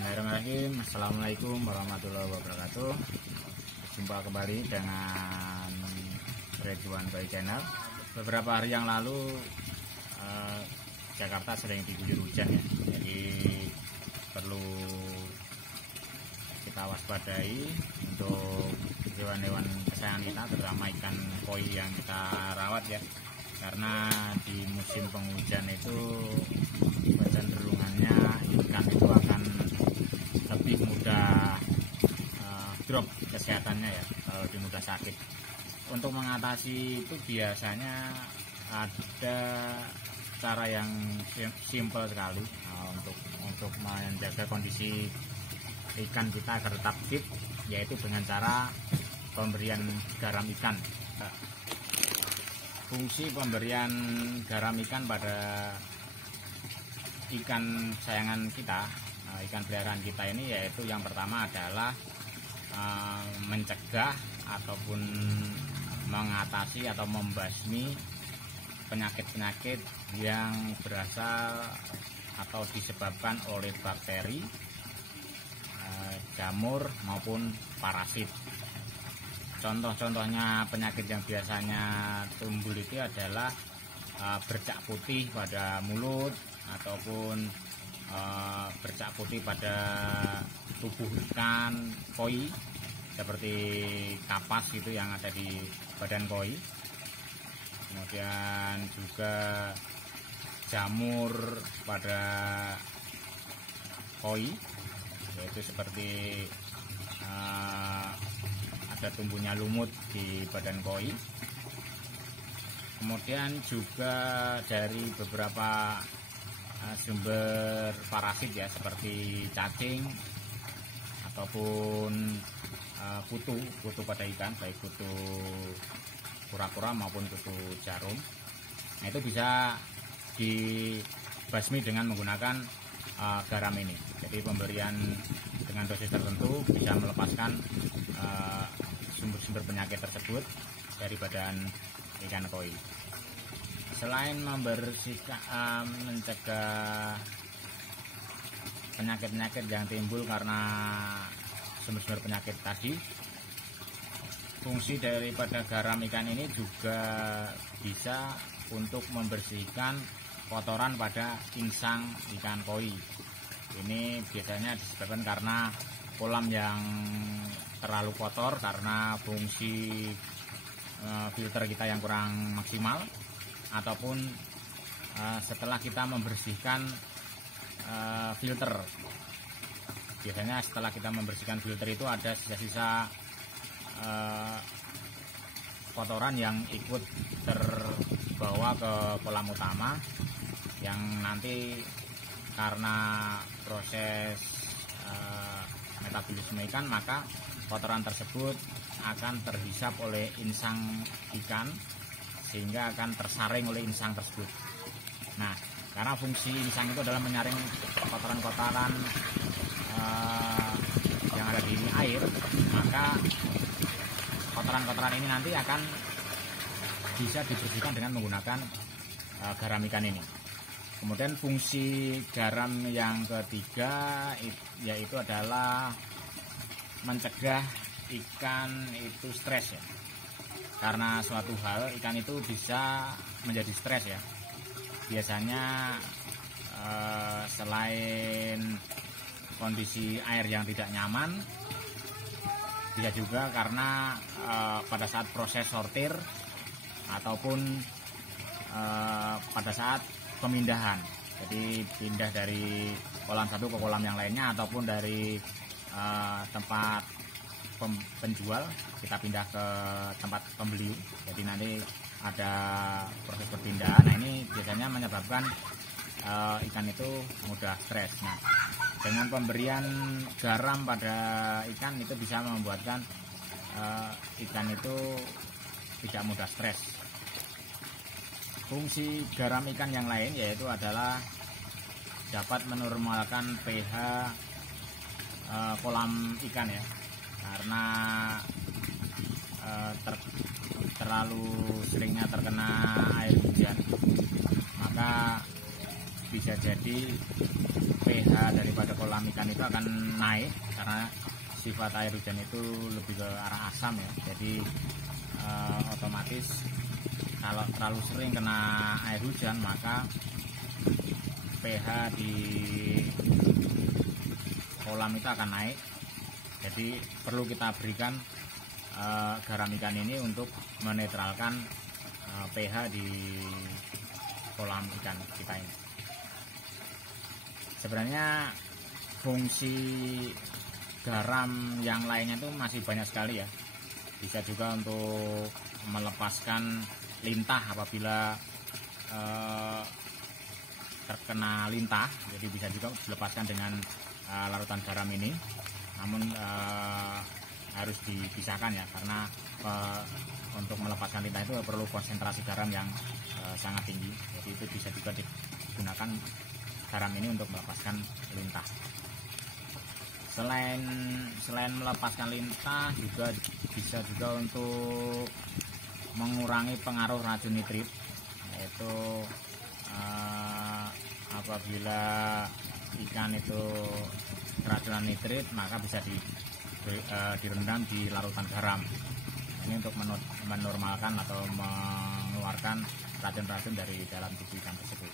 Bismillahirrahmanirrahim. Assalamualaikum warahmatullahi wabarakatuh. Jumpa kembali dengan Ridwan Boy Channel. Beberapa hari yang lalu Jakarta sering diguyur hujan ya, jadi perlu kita waspadai untuk hewan-hewan kesayangan kita, terutama ikan koi yang kita rawat ya, karena di musim penghujan itu kecenderungannya ikan itu akan lebih mudah drop kesehatannya ya, kalau lebih mudah sakit. Untuk mengatasi itu biasanya ada cara yang simple sekali untuk menjaga kondisi ikan kita agar tetap fit, yaitu dengan cara pemberian garam ikan. Fungsi pemberian garam ikan pada ikan kesayangan kita, ikan peliharaan kita ini, yaitu yang pertama adalah mencegah ataupun mengatasi atau membasmi penyakit-penyakit yang berasal atau disebabkan oleh bakteri, jamur maupun parasit. Contoh-contohnya penyakit yang biasanya timbul itu adalah bercak putih pada mulut ataupun bercak putih pada tubuh ikan koi, seperti kapas gitu yang ada di badan koi. Kemudian juga jamur pada koi, yaitu seperti ada tumbuhnya lumut di badan koi. Kemudian juga dari beberapa sumber parasit ya, seperti cacing ataupun kutu pada ikan, baik kutu kura-kura maupun kutu jarum. Nah, itu bisa dibasmi dengan menggunakan garam ini. Jadi pemberian dengan dosis tertentu bisa melepaskan sumber-sumber penyakit tersebut dari badan ikan koi. Selain membersihkan, mencegah penyakit-penyakit yang timbul karena sumber-sumber penyakit tadi, fungsi daripada garam ikan ini juga bisa untuk membersihkan kotoran pada insang ikan koi. Ini biasanya disebabkan karena kolam yang terlalu kotor karena fungsi filter kita yang kurang maksimal, ataupun setelah kita membersihkan filter. Biasanya setelah kita membersihkan filter itu ada sisa-sisa kotoran yang ikut terbawa ke kolam utama, yang nanti karena proses metabolisme ikan, maka kotoran tersebut akan terhisap oleh insang ikan sehingga akan tersaring oleh insang tersebut. Nah, karena fungsi insang itu adalah menyaring kotoran-kotoran yang ada di air, maka kotoran-kotoran ini nanti akan bisa dibersihkan dengan menggunakan garam ikan ini. Kemudian fungsi garam yang ketiga yaitu adalah mencegah ikan itu stres ya. Karena suatu hal ikan itu bisa menjadi stres ya. Biasanya selain kondisi air yang tidak nyaman, bisa juga karena pada saat proses sortir ataupun pada saat pemindahan. Jadi pindah dari kolam satu ke kolam yang lainnya, ataupun dari tempat penjual kita pindah ke tempat pembeli. Jadi nanti ada proses perpindahan. Nah, ini biasanya menyebabkan ikan itu mudah stres. Nah, dengan pemberian garam pada ikan itu bisa membuatkan ikan itu tidak mudah stres. Fungsi garam ikan yang lain yaitu adalah dapat menormalkan pH kolam ikan ya, karena terlalu seringnya terkena air hujan, maka bisa jadi pH daripada kolam ikan itu akan naik karena sifat air hujan itu lebih ke arah asam ya. Jadi otomatis kalau terlalu sering kena air hujan maka pH di kolam itu akan naik. Jadi perlu kita berikan garam ikan ini untuk menetralkan pH di kolam ikan kita ini. Sebenarnya fungsi garam yang lainnya itu masih banyak sekali ya. Bisa juga untuk melepaskan lintah apabila terkena lintah, jadi bisa juga dilepaskan dengan larutan garam ini. Namun harus dipisahkan ya, karena untuk melepaskan lintah itu perlu konsentrasi garam yang sangat tinggi. Jadi itu bisa juga digunakan garam ini untuk melepaskan lintah. Selain melepaskan lintah, juga bisa juga untuk mengurangi pengaruh racun nitrit, yaitu apabila ikan itu keracunan nitrit maka bisa direndam di larutan garam. Ini untuk menormalkan atau mengeluarkan racun-racun dari dalam tubuh ikan tersebut.